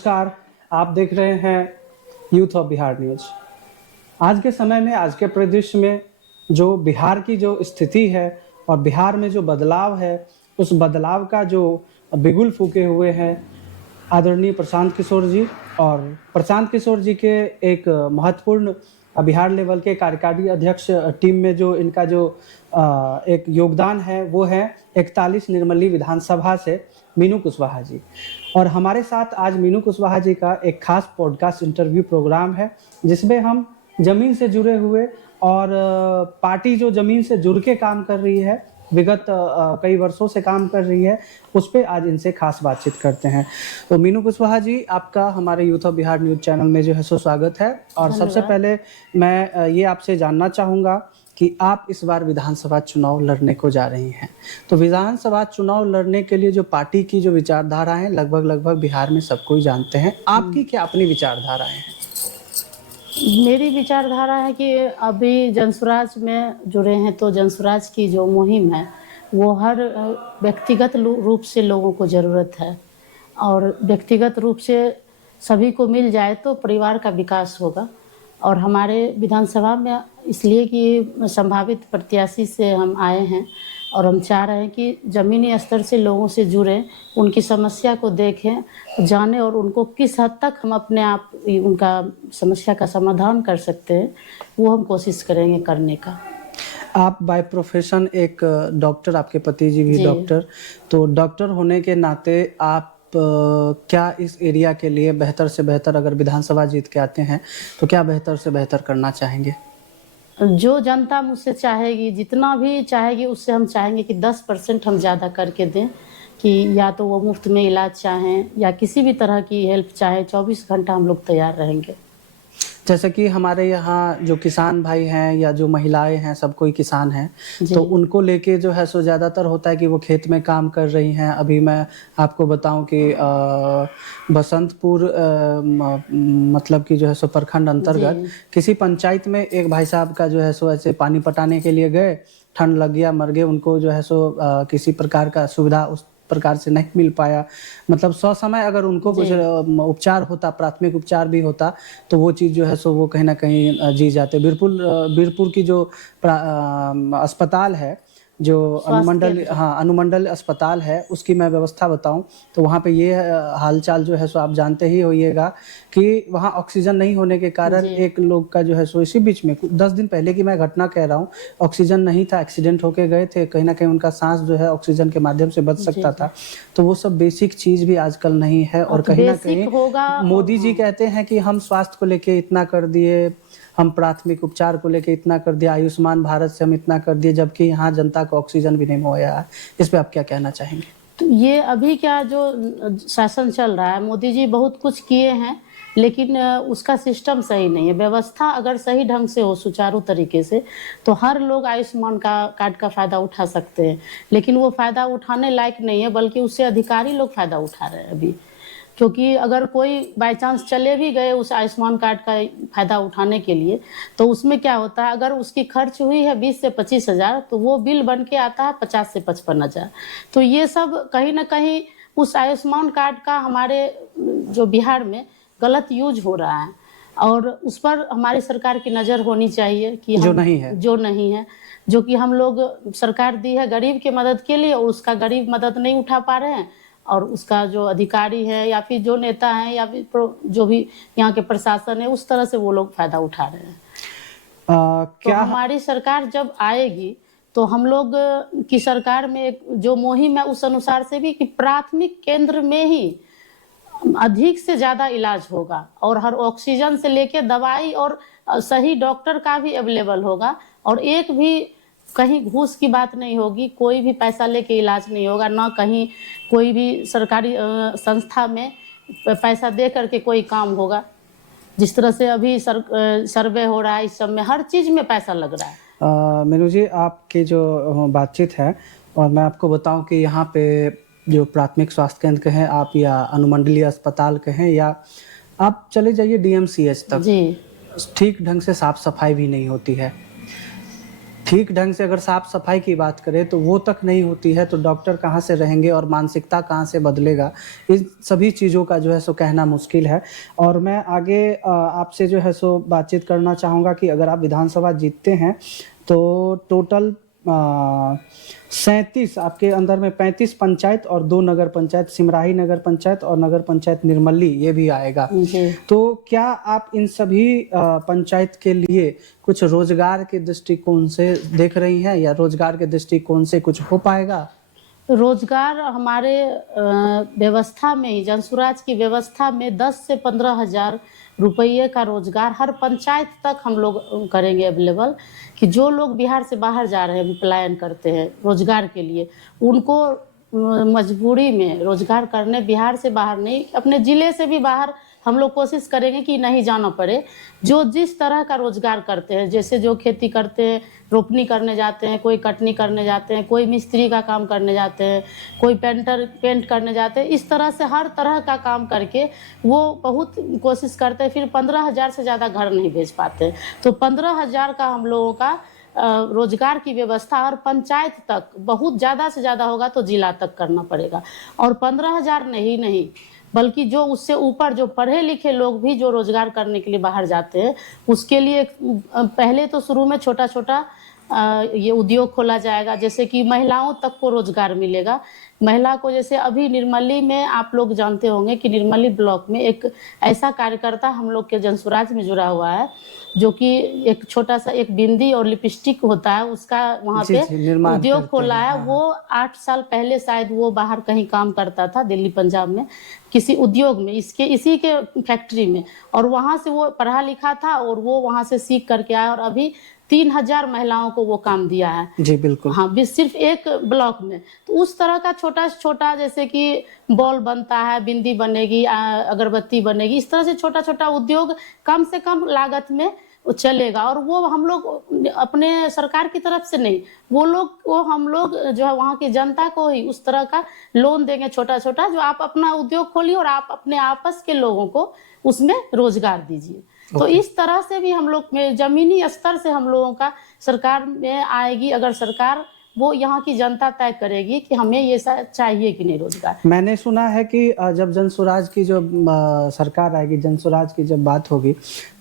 नमस्कार, आप देख रहे हैं यूथ ऑफ बिहार न्यूज़। आज के समय में, आज के परिदृश्य में जो बिहार की जो स्थिति है और बिहार में जो बदलाव है, उस बदलाव का जो बिगुल फूँके हुए हैं आदरणीय प्रशांत किशोर जी। और प्रशांत किशोर जी के एक महत्वपूर्ण बिहार लेवल के कार्यकारी अध्यक्ष टीम में जो इनका जो एक योगदान है, वो है 41 निर्मली विधानसभा से मीनू कुशवाहा जी। और हमारे साथ आज मीनू कुशवाहा जी का एक खास पॉडकास्ट इंटरव्यू प्रोग्राम है, जिसमें हम ज़मीन से जुड़े हुए और पार्टी जो ज़मीन से जुड़ के काम कर रही है, विगत कई वर्षों से काम कर रही है, उस पे आज इनसे खास बातचीत करते हैं। तो मीनू कुशवाहा जी, आपका हमारे youth of Bihar news channel में जो है सो स्वागत है। और सबसे पहले मैं ये आपसे जानना चाहूँगा कि आप इस बार विधानसभा चुनाव लड़ने को जा रही हैं। तो विधानसभा चुनाव लड़ने के लिए जो पार्टी की जो विचारधारा है, लगभग बिहार में सब कोई जानते हैं। आपकी क्या अपनी विचारधाराएँ हैं? मेरी विचारधारा है कि अभी जनसुराज में जुड़े हैं, तो जनसुराज की जो मुहिम है वो हर व्यक्तिगत रूप से लोगों को ज़रूरत है, और व्यक्तिगत रूप से सभी को मिल जाए तो परिवार का विकास होगा। और हमारे विधानसभा में इसलिए कि संभावित प्रत्याशी से हम आए हैं, और हम चाह रहे हैं कि ज़मीनी स्तर से लोगों से जुड़ें, उनकी समस्या को देखें, जानें, और उनको किस हद तक हम अपने आप उनका समस्या का समाधान कर सकते हैं, वो हम कोशिश करेंगे करने का। आप बाय प्रोफेशन एक डॉक्टर, आपके पति जी भी डॉक्टर, तो डॉक्टर होने के नाते आप क्या इस एरिया के लिए बेहतर से बेहतर, अगर विधानसभा जीत के आते हैं तो क्या बेहतर से बेहतर करना चाहेंगे? जो जनता मुझसे चाहेगी, जितना भी चाहेगी, उससे हम चाहेंगे कि 10% हम ज़्यादा करके दें, कि या तो वो मुफ्त में इलाज चाहें या किसी भी तरह की हेल्प चाहे, 24 घंटा हम लोग तैयार रहेंगे। जैसे कि हमारे यहाँ जो किसान भाई हैं या जो महिलाएं हैं, सब कोई किसान हैं, तो उनको लेके जो है सो ज़्यादातर होता है कि वो खेत में काम कर रही हैं। अभी मैं आपको बताऊं कि बसंतपुर मतलब कि जो है सो प्रखंड अंतर्गत किसी पंचायत में एक भाई साहब का जो है सो ऐसे पानी पटाने के लिए गए, ठंड लग गया, मर गए। उनको जो है सो किसी प्रकार का सुविधा उस प्रकार से नहीं मिल पाया। मतलब समय अगर उनको कुछ उपचार होता, प्राथमिक उपचार भी होता, तो वो चीज़ जो है सो वो कहीं ना कहीं जी जाते। बीरपुर की जो अस्पताल है, जो अनुमंडल अस्पताल है, उसकी मैं व्यवस्था बताऊं तो वहाँ पे ये हालचाल जो है सो आप जानते ही होइएगा कि वहाँ ऑक्सीजन नहीं होने के कारण एक लोग का जो है सो इसी बीच में 10 दिन पहले की मैं घटना कह रहा हूँ, ऑक्सीजन नहीं था, एक्सीडेंट होके गए थे। कहीं ना कहीं उनका सांस जो है ऑक्सीजन के माध्यम से बच सकता था। तो वो सब बेसिक चीज़ भी आजकल नहीं है। और कहीं ना कहीं मोदी जी कहते हैं कि हम स्वास्थ्य को लेके इतना कर दिए, हम प्राथमिक उपचार को लेके इतना कर दिया, आयुष्मान भारत से हम इतना कर दिए, जबकि यहाँ जनता को ऑक्सीजन भी नहीं मुहैया है। इस पे आप क्या कहना चाहेंगे? तो ये अभी क्या जो शासन चल रहा है, मोदी जी बहुत कुछ किए हैं, लेकिन उसका सिस्टम सही नहीं है। व्यवस्था अगर सही ढंग से हो, सुचारू तरीके से, तो हर लोग आयुष्मान कार्ड का फ़ायदा उठा सकते हैं। लेकिन वो फ़ायदा उठाने लायक नहीं है, बल्कि उससे अधिकारी लोग फ़ायदा उठा रहे हैं अभी। क्योंकि अगर कोई बाय चांस चले भी गए उस आयुष्मान कार्ड का फ़ायदा उठाने के लिए, तो उसमें क्या होता है, अगर उसकी खर्च हुई है 20 से 25 हज़ार, तो वो बिल बन के आता है 50 से 55 हज़ार। तो ये सब कहीं ना कहीं उस आयुष्मान कार्ड का हमारे जो बिहार में गलत यूज हो रहा है, और उस पर हमारी सरकार की नज़र होनी चाहिए कि जो नहीं है, जो कि हम लोग सरकार दी है गरीब के मदद के लिए, और उसका गरीब मदद नहीं उठा पा रहे हैं, और उसका जो अधिकारी है या फिर जो नेता हैं या फिर जो भी यहाँ के प्रशासन है, उस तरह से वो लोग फ़ायदा उठा रहे हैं। तो हमारी सरकार जब आएगी तो हम लोग की सरकार में एक जो मुहिम है, उस अनुसार से भी कि प्राथमिक केंद्र में ही अधिक से ज़्यादा इलाज होगा, और हर ऑक्सीजन से लेके दवाई और सही डॉक्टर का भी अवेलेबल होगा, और एक भी कहीं घूस की बात नहीं होगी, कोई भी पैसा लेके इलाज नहीं होगा, ना कहीं कोई भी सरकारी संस्था में पैसा दे करके कोई काम होगा। जिस तरह से अभी सर्वे हो रहा है, इस सब में हर चीज़ में पैसा लग रहा है। मीनू जी, आपकी जो बातचीत है, और मैं आपको बताऊं कि यहाँ पे जो प्राथमिक स्वास्थ्य केंद्र कहें आप, या अनुमंडलीय अस्पताल कहें, या आप चले जाइए DMCH तक, ठीक ढंग से साफ सफाई भी नहीं होती है। ठीक ढंग से अगर साफ सफाई की बात करें तो वो तक नहीं होती है, तो डॉक्टर कहाँ से रहेंगे और मानसिकता कहाँ से बदलेगा, इन सभी चीज़ों का जो है सो कहना मुश्किल है। और मैं आगे आपसे जो है सो बातचीत करना चाहूँगा कि अगर आप विधानसभा जीतते हैं तो टोटल 37 आपके अंदर में 35 पंचायत और 2 नगर पंचायत, सिमराही नगर पंचायत और नगर पंचायत निर्मली, ये भी आएगा। जी। तो क्या आप इन सभी पंचायत के लिए कुछ रोजगार के दृष्टिकोण से देख रही हैं, या रोजगार के दृष्टिकोण से कुछ हो पाएगा? रोजगार हमारे व्यवस्था में ही, जनसुराज की व्यवस्था में 10 से 15,000 रुपये का रोजगार हर पंचायत तक हम लोग करेंगे अवेलेबल, कि जो लोग बिहार से बाहर जा रहे हैं, पलायन करते हैं रोजगार के लिए, उनको मजबूरी में रोजगार करने बिहार से बाहर नहीं, अपने ज़िले से भी बाहर हम लोग कोशिश करेंगे कि नहीं जाना पड़े। जो जिस तरह का रोजगार करते हैं, जैसे जो खेती करते हैं, रोपनी करने जाते हैं, कोई कटनी करने जाते हैं, कोई मिस्त्री का काम करने जाते हैं, कोई पेंट करने जाते हैं, इस तरह से हर तरह का काम करके वो बहुत कोशिश करते हैं। फिर 15,000 से ज़्यादा घर नहीं भेज पाते, तो 15,000 का हम लोगों का रोजगार की व्यवस्था हर पंचायत तक, बहुत ज़्यादा से ज़्यादा होगा तो जिला तक करना पड़ेगा। और 15,000 नहीं बल्कि जो उससे ऊपर जो पढ़े लिखे लोग भी जो रोजगार करने के लिए बाहर जाते हैं, उसके लिए पहले तो शुरू में छोटा छोटा ये उद्योग खोला जाएगा, जैसे कि महिलाओं तक को रोजगार मिलेगा। महिला को, जैसे अभी निर्मली में आप लोग जानते होंगे कि निर्मली ब्लॉक में एक ऐसा कार्यकर्ता हम लोग के जनसुराज में जुड़ा हुआ है, जो कि एक छोटा सा एक बिंदी और लिपस्टिक होता है, उसका वहाँ पे उद्योग खोला है। वो 8 साल पहले शायद वो बाहर कहीं काम करता था, दिल्ली पंजाब में किसी उद्योग में, इसी के फैक्ट्री में, और वहाँ से वो पढ़ा लिखा था और वो वहाँ से सीख करके आया, और अभी 3,000 महिलाओं को वो काम दिया है। जी बिल्कुल। हाँ, सिर्फ एक ब्लॉक में। तो उस तरह का छोटा छोटा, जैसे कि बॉल बनता है, बिंदी बनेगी, अगरबत्ती बनेगी, इस तरह से छोटा छोटा उद्योग कम से कम लागत में चलेगा। और वो हम लोग अपने सरकार की तरफ से नहीं, वो हम लोग जो है वहाँ की जनता को ही उस तरह का लोन देंगे छोटा छोटा, जो आप अपना उद्योग खोलिए और आप अपने आपस के लोगों को उसमें रोजगार दीजिए। तो इस तरह से भी हम लोग में जमीनी स्तर से हम लोगों का सरकार में आएगी, अगर सरकार वो यहाँ की जनता तय करेगी कि हमें ये चाहिए कि नहीं रोजगार। मैंने सुना है कि जब जनसुराज की जो सरकार आएगी, जनसुराज की जब बात होगी,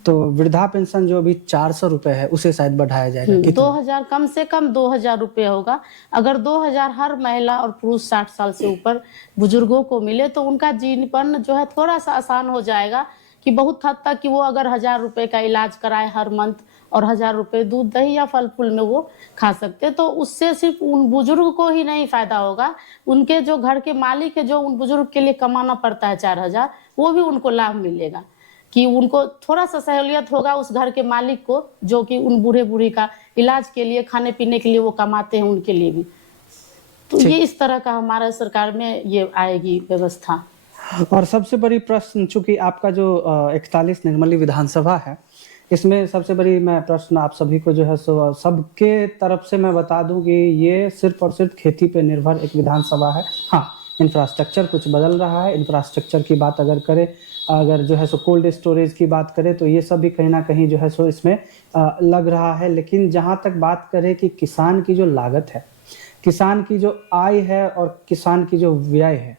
तो वृद्धा पेंशन जो अभी 400 रुपए है उसे शायद बढ़ाया जाएगा। 2,000, कम से कम 2,000 रुपये होगा। अगर 2,000 हर महिला और पुरुष 60 साल से ऊपर बुजुर्गों को मिले तो उनका जीवन जो है थोड़ा सा आसान हो जाएगा, कि बहुत हद तक कि वो अगर 1,000 रुपये का इलाज कराए हर मंथ और 1,000 रुपये दूध दही या फल फूल में वो खा सकते, तो उससे सिर्फ उन बुजुर्ग को ही नहीं फायदा होगा, उनके जो घर के मालिक है, जो उन बुजुर्ग के लिए कमाना पड़ता है 4,000, वो भी उनको लाभ मिलेगा, कि उनको थोड़ा सा सहूलियत होगा उस घर के मालिक को, जो कि उन बूढ़े बूढ़ी का इलाज के लिए, खाने पीने के लिए वो कमाते हैं, उनके लिए भी। तो ये इस तरह का हमारा सरकार में ये आएगी व्यवस्था। और सबसे बड़ी प्रश्न, चूंकि आपका जो 41 निर्मली विधानसभा है, इसमें सबसे बड़ी मैं प्रश्न आप सभी को जो है सो सबके तरफ से मैं बता दूं कि ये सिर्फ और सिर्फ खेती पे निर्भर एक विधानसभा है। हाँ, इंफ्रास्ट्रक्चर कुछ बदल रहा है। इंफ्रास्ट्रक्चर की बात अगर करें, अगर जो है सो कोल्ड स्टोरेज की बात करें, तो ये सब भी कहीं ना कहीं जो है सो इसमें लग रहा है। लेकिन जहाँ तक बात करें कि किसान की जो लागत है, किसान की जो आय है और किसान की जो व्यय है,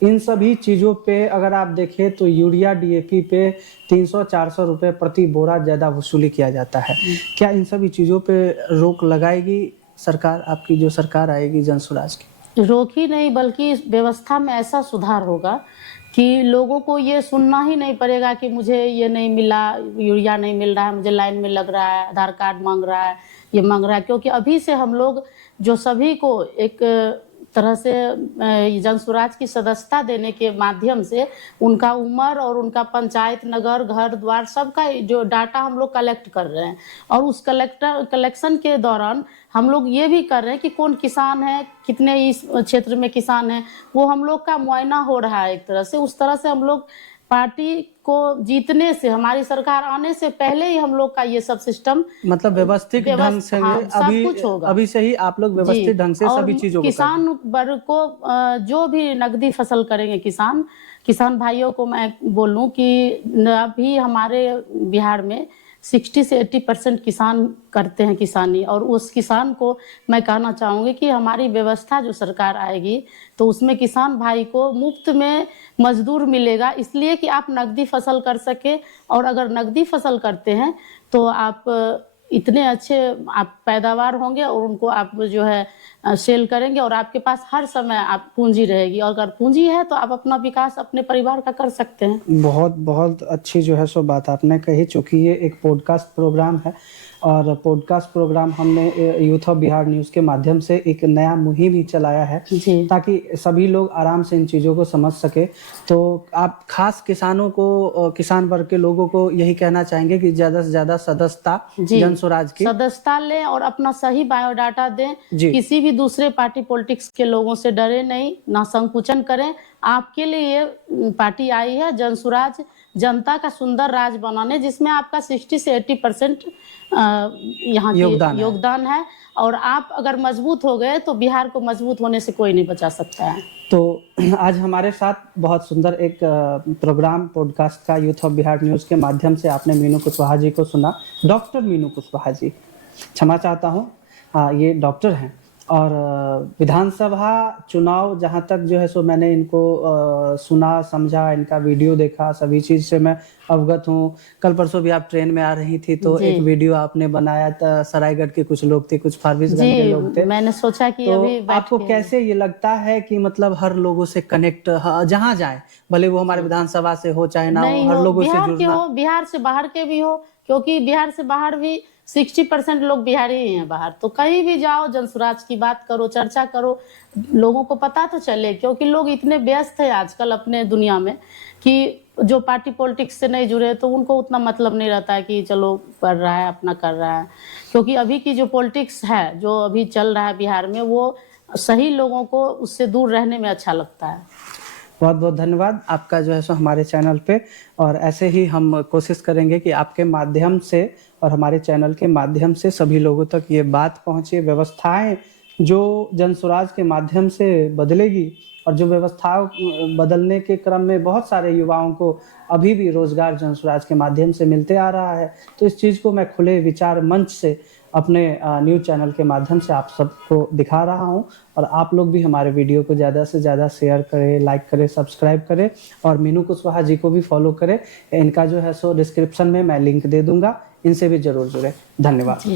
इन सभी चीज़ों पे अगर आप देखें तो यूरिया डीएपी पे 300-400 रुपये प्रति बोरा ज़्यादा वसूली किया जाता है। क्या इन सभी चीज़ों पे रोक लगाएगी सरकार, आपकी जो सरकार आएगी जनसुराज की? रोक ही नहीं, बल्कि इस व्यवस्था में ऐसा सुधार होगा कि लोगों को ये सुनना ही नहीं पड़ेगा कि मुझे ये नहीं मिला, यूरिया नहीं मिल रहा है, मुझे लाइन में लग रहा है, आधार कार्ड मांग रहा है, ये मांग रहा है। क्योंकि अभी से हम लोग जो सभी को एक तरह से जनसुराज की सदस्यता देने के माध्यम से उनका उम्र और उनका पंचायत, नगर, घर द्वार सबका जो डाटा हम लोग कलेक्ट कर रहे हैं, और उस कलेक्शन के दौरान हम लोग ये भी कर रहे हैं कि कौन किसान है, कितने इस क्षेत्र में किसान है, वो हम लोग का मुआयना हो रहा है एक तरह से। उस तरह से हम लोग पार्टी को जीतने से, हमारी सरकार आने से पहले ही हम लोग का ये सब सिस्टम, मतलब व्यवस्थित ढंग से, सब कुछ होगा। अभी से ही आप लोग व्यवस्थित ढंग से सभी चीजों को किसान वर्ग को जो भी नकदी फसल करेंगे किसान भाइयों को मैं बोलूं कि अभी हमारे बिहार में 60 से 80% किसान करते हैं किसानी। और उस किसान को मैं कहना चाहूँगी कि हमारी व्यवस्था जो सरकार आएगी तो उसमें किसान भाई को मुफ्त में मजदूर मिलेगा, इसलिए कि आप नकदी फसल कर सके। और अगर नकदी फसल करते हैं तो आप इतने अच्छे आप पैदावार होंगे और उनको आप जो है सेल करेंगे और आपके पास हर समय आप पूंजी रहेगी। और अगर पूंजी है तो आप अपना विकास अपने परिवार का कर सकते हैं। बहुत बहुत अच्छी जो है सो बात आपने कही, चूँकि ये एक पॉडकास्ट प्रोग्राम है और पॉडकास्ट प्रोग्राम हमने यूथ ऑफ बिहार न्यूज़ के माध्यम से एक नया मुहिम ही चलाया है जी। ताकि सभी लोग आराम से इन चीज़ों को समझ सके। तो आप खास किसानों को, किसान वर्ग के लोगों को यही कहना चाहेंगे कि ज़्यादा से ज़्यादा सदस्यता जी, जनस्वराज की सदस्यता लें और अपना सही बायोडाटा दें। जी। किसी भी दूसरे पार्टी पॉलिटिक्स के लोगों से डरे नहीं, ना संकुचन करें। आपके लिए ये पार्टी आई है जनसुराज, जनता का सुंदर राज बनाने, जिसमें आपका 60 से 80% यहाँ की योगदान है। और आप अगर मजबूत हो गए तो बिहार को मजबूत होने से कोई नहीं बचा सकता है। तो आज हमारे साथ बहुत सुंदर एक प्रोग्राम पॉडकास्ट का यूथ ऑफ बिहार न्यूज़ के माध्यम से आपने मीनू कुशवाहा जी को सुना। डॉक्टर मीनू कुशवाहा जी, क्षमा चाहता हूँ, ये डॉक्टर हैं और विधानसभा चुनाव जहाँ तक जो है सो मैंने इनको सुना, समझा, इनका वीडियो देखा, सभी चीज़ से मैं अवगत हूँ। कल परसों भी आप ट्रेन में आ रही थी तो एक वीडियो आपने बनाया था, सरायगढ़ के कुछ लोग थे, कुछ फारबिसगंज के लोग थे। मैंने सोचा कि तो अभी आपको कैसे ये लगता है कि मतलब हर लोगों से कनेक्ट जहाँ जाए, भले वो हमारे विधानसभा से हो चाहे ना हो, हर लोगों से बिहार के जुड़ना। हो, बिहार से बाहर के भी हो, क्योंकि बिहार से बाहर भी 60% लोग बिहारी ही हैं बाहर। तो कहीं भी जाओ, जनसुराज की बात करो, चर्चा करो, लोगों को पता तो चले। क्योंकि लोग इतने व्यस्त हैं आजकल अपने दुनिया में कि जो पार्टी पॉलिटिक्स से नहीं जुड़े तो उनको उतना मतलब नहीं रहता है कि चलो कर रहा है, अपना कर रहा है। क्योंकि अभी की जो पॉलिटिक्स है, जो अभी चल रहा है बिहार में, वो सही लोगों को उससे दूर रहने में अच्छा लगता है। बहुत बहुत धन्यवाद आपका जो है सो हमारे चैनल पे, और ऐसे ही हम कोशिश करेंगे कि आपके माध्यम से और हमारे चैनल के माध्यम से सभी लोगों तक ये बात पहुँचे। व्यवस्थाएं जो जनसुराज के माध्यम से बदलेगी और जो व्यवस्थाएं बदलने के क्रम में बहुत सारे युवाओं को अभी भी रोजगार जनसुराज के माध्यम से मिलते आ रहा है। तो इस चीज़ को मैं खुले विचार मंच से अपने न्यूज़ चैनल के माध्यम से आप सबको दिखा रहा हूं। और आप लोग भी हमारे वीडियो को ज़्यादा से ज़्यादा शेयर करें, लाइक करें, सब्सक्राइब करें और मीनू कुशवाहा जी को भी फॉलो करें। इनका जो है सो डिस्क्रिप्शन में मैं लिंक दे दूंगा, इनसे भी ज़रूर जुड़े। धन्यवाद।